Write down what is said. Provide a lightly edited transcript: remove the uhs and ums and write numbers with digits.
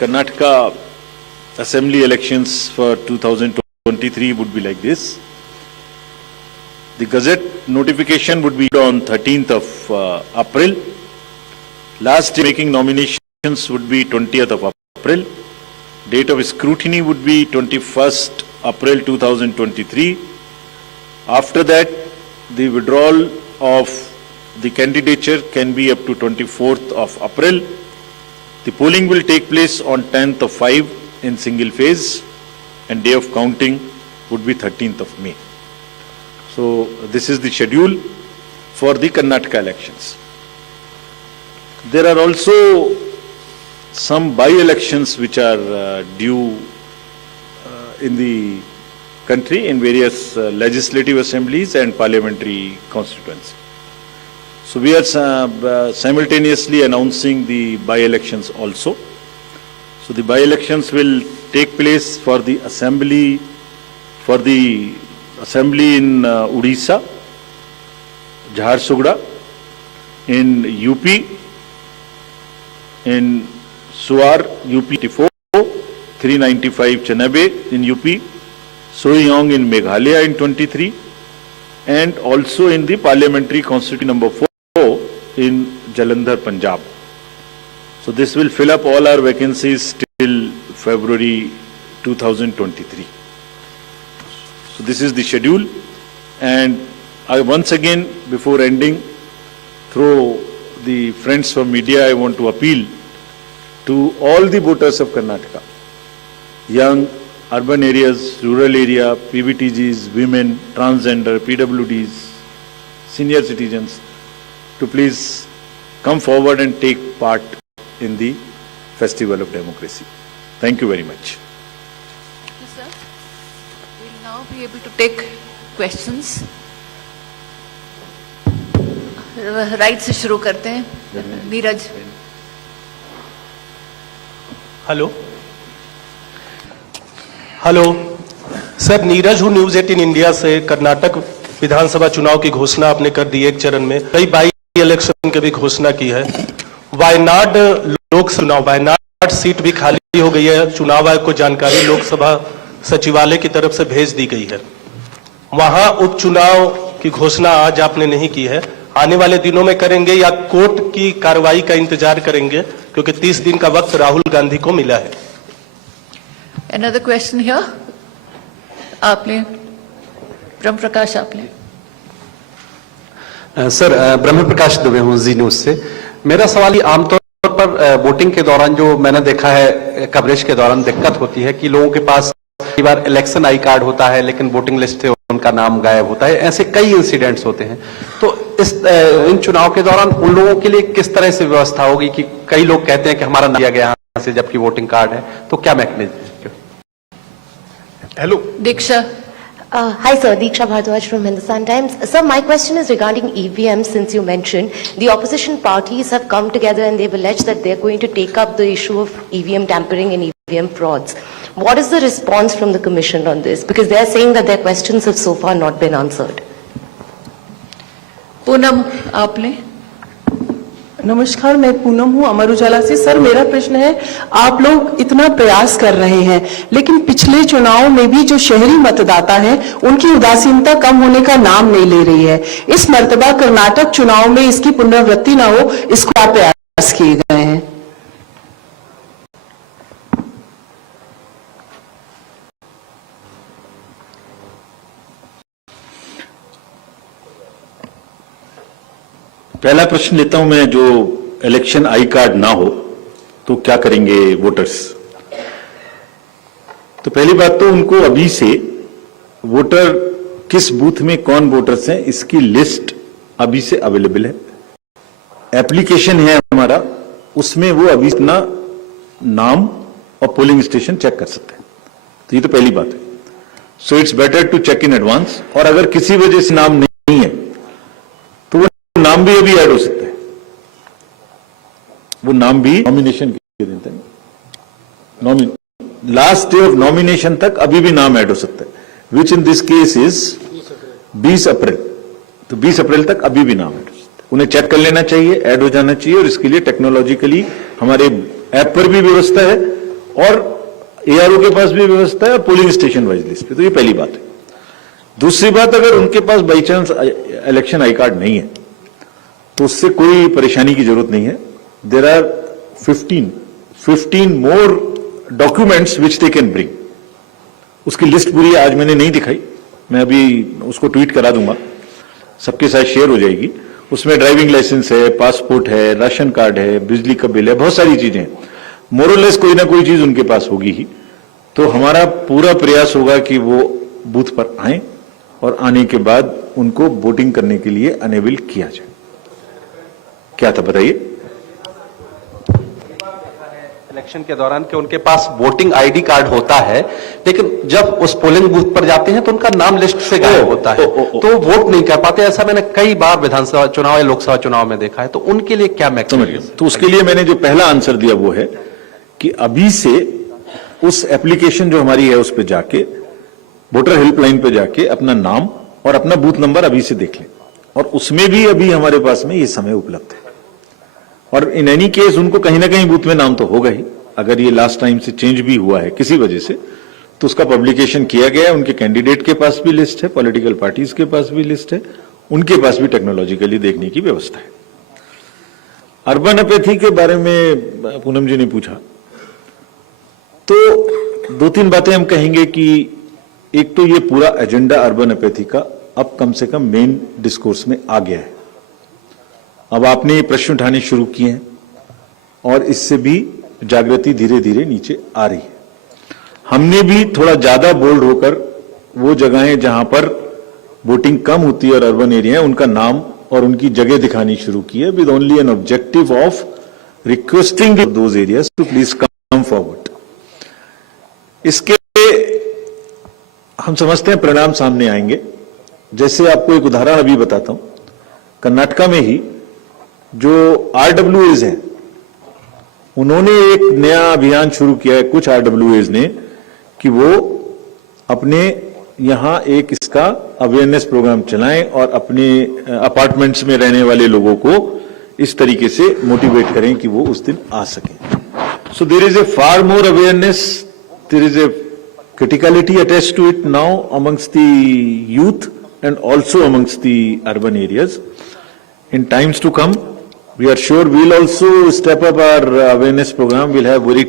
Karnataka Assembly elections for 2023 would be like this. The Gazette notification would be on 13th of April. Last day making nominations would be 20th of April. Date of scrutiny would be 21st April 2023. After that, the withdrawal of the candidature can be up to 24th of April. The polling will take place on 10th of 5 in single phase, and day of counting would be 13th of May. So this is the schedule for the Karnataka elections. There are also some by-elections which are due in the country in various legislative assemblies and parliamentary constituencies. So we are simultaneously announcing the by-elections also. So the by-elections will take place for the assembly in Odisha, Jharsuguda, in UP, in Suar, UP 24, 395 Chanabe in UP, Soiyong in Meghalaya in 23, and also in the parliamentary constituency number 4 in Jalandhar, Punjab. So this will fill up all our vacancies till February 2023. So this is the schedule, and I once again, before ending, through the friends from media, I want to appeal to all the voters of Karnataka, young, urban areas, rural area, PBTGs, women, transgender, PWDs, senior citizens, to please come forward and take part in the Festival of Democracy. Thank you very much. Thank you, sir. We'll now be able to take questions. Right से शुरू करते हैं. Neeraj. Hello sir, Neeraj हूँ news 18 India से. कर्नाटक विधानसभा चुनाव की घोषणा आपने कर दी एक चरण में, कई बाई इलेक्शन की भी घोषणा की है. वायनाड लोकसभा चुनाव, वायनाड सीट भी खाली हो गई है. चुनाव आयोग को जानकारी लोकसभा सचिवालय की तरफ से भेज दी गई है. वहां उपचुनाव की घोषणा आज आपने नहीं की है. आने वाले दिनों में करेंगे या कोर्ट की कार्रवाई का इंतजार करेंगे, क्योंकि 30 दिन का वक्त राहुल गांधी को मिला है. Another question here. आपने ब्रह्म प्रकाश आपने. सर, ब्रह्म प्रकाश दुबे हूँ जी न्यूज से. मेरा सवाल ये, आमतौर पर वोटिंग के दौरान जो मैंने देखा है कवरेज के दौरान दिक्कत होती है कि लोगों के पास कई बार इलेक्शन आई कार्ड होता है लेकिन वोटिंग लिस्ट से उनका नाम गायब होता है. ऐसे कई इंसिडेंट्स होते हैं. तो इन चुनाव के दौरान उन लोगों के लिए किस तरह से व्यवस्था होगी कि कई लोग कहते हैं कि हमारा नाम दिया गया यहाँ से जबकि वोटिंग कार्ड है, तो क्या mechanism? Hello Diksha. Hi sir, Diksha Bhardwaj from Hindustan Times. Sir, my question is regarding EVM. Since you mentioned the opposition parties have come together and they've alleged that they're going to take up the issue of EVM tampering and EVM frauds. What is the response from the Commission on this? Because they're saying that their questions have so far not been answered. Poonam आपने. नमस्कार, मैं पूनम हूँ अमर उजाला से. Sir, मेरा प्रश्न है, आप लोग इतना प्रयास कर रहे हैं लेकिन पिछले चुनाव में भी जो शहरी मतदाता हैं उनकी उदासीनता कम होने का नाम नहीं ले रही है. इस मर्तबा कर्नाटक चुनाव में इसकी पुनरावृत्ति न हो, इसको आप प्रयास किए गए हैं. पहला प्रश्न लेता हूं मैं, जो इलेक्शन आई कार्ड ना हो तो क्या करेंगे वोटर्स. तो पहली बात तो उनको अभी से वोटर किस बूथ में कौन वोटर्स हैं इसकी लिस्ट अभी से अवेलेबल है. एप्लीकेशन है हमारा, उसमें वो अभी अपना नाम और पोलिंग स्टेशन चेक कर सकते हैं. तो ये तो पहली बात है. So it's better to check in advance. और अगर किसी वजह से नाम नहीं है तो वो नाम भी अभी ऐड हो सकता है. वो नाम भी नॉमिनेशन के दिन तक, लास्ट डे ऑफ नॉमिनेशन तक अभी भी नाम ऐड हो सकता है, विच इन दिस केस इज 20 अप्रैल. तो 20 अप्रैल तक अभी भी नाम ऐड हो सकता है. उन्हें चेक कर लेना चाहिए, ऐड हो जाना चाहिए. और इसके लिए टेक्नोलॉजिकली हमारे ऐप पर भी व्यवस्था है और एआरओ के पास भी व्यवस्था है और पोलिंग स्टेशन वाइज लिस्ट पे। तो ये पहली बात है। दूसरी बात, अगर उनके पास by chance election I card नहीं है तो उससे कोई परेशानी की जरूरत नहीं है। There are 15 more documents which they can bring. उसकी लिस्ट पूरी आज मैंने नहीं दिखाई, मैं अभी उसको ट्वीट करा दूंगा, सबके साथ शेयर हो जाएगी। उसमें ड्राइविंग लाइसेंस है, पासपोर्ट है, राशन कार्ड है, बिजली का बिल है, बहुत सारी चीजें हैं। मोरलेस कोई ना कोई चीज उनके पास होगी ही। तो हमारा पूरा प्रयास होगा कि वो बूथ पर आए और आने के बाद उनको वोटिंग करने के लिए अनेबल किया जाए। क्या था बताइए? इलेक्शन के दौरान कि उनके पास वोटिंग आईडी कार्ड होता है, लेकिन जब उस पोलिंग बूथ पर जाते हैं तो उनका नाम लिस्ट से गायब होता है, तो वोट नहीं कर पाते। ऐसा मैंने कई बार विधानसभा चुनाव या लोकसभा चुनाव में देखा है। तो उनके लिए क्या मैकेनिज्म? तो उसके लिए मैंने जो पहला आंसर दिया वो है कि अभी से उस एप्लीकेशन जो हमारी है उस पर जाके, वोटर हेल्पलाइन पे जाके अपना नाम और अपना बूथ नंबर अभी से देख लें। और उसमें भी अभी हमारे पास में ये समय उपलब्ध है। और इन एनी केस उनको कहीं ना कहीं बूथ में नाम तो होगा ही। अगर ये लास्ट टाइम से चेंज भी हुआ है किसी वजह से, तो उसका पब्लिकेशन किया गया है। उनके कैंडिडेट के पास भी लिस्ट है, पॉलिटिकल पार्टीज के पास भी लिस्ट है, उनके पास भी टेक्नोलॉजिकली देखने की व्यवस्था है। अर्बन अपैथी के बारे में पूनम जी ने पूछा, तो दो तीन बातें हम कहेंगे कि एक तो ये पूरा एजेंडा अर्बन अपैथी का अब कम से कम मेन डिस्कोर्स में आ गया है। अब आपने ये प्रश्न उठाने शुरू किए हैं और इससे भी जागृति धीरे धीरे नीचे आ रही है। हमने भी थोड़ा ज्यादा बोल्ड होकर वो जगहें जहां पर वोटिंग कम होती है और अर्बन एरिया है, उनका नाम और उनकी जगह दिखानी शुरू की है, with only an objective of requesting those areas to please come forward. इसके हम समझते हैं परिणाम सामने आएंगे। जैसे आपको एक उदाहरण अभी बताता हूं, कर्नाटका में ही जो आरडब्ल्यूएज हैं, उन्होंने एक नया अभियान शुरू किया है, कुछ आरडब्ल्यूएज ने, कि वो अपने यहां एक इसका अवेयरनेस प्रोग्राम चलाएं और अपने अपार्टमेंट्स में रहने वाले लोगों को इस तरीके से मोटिवेट करें कि वो उस दिन आ सकें। So there is a far more awareness, there is a criticality attached to it now amongst the youth and also amongst the urban areas. In times to come, we are sure we'll also step up our awareness program. We'll have very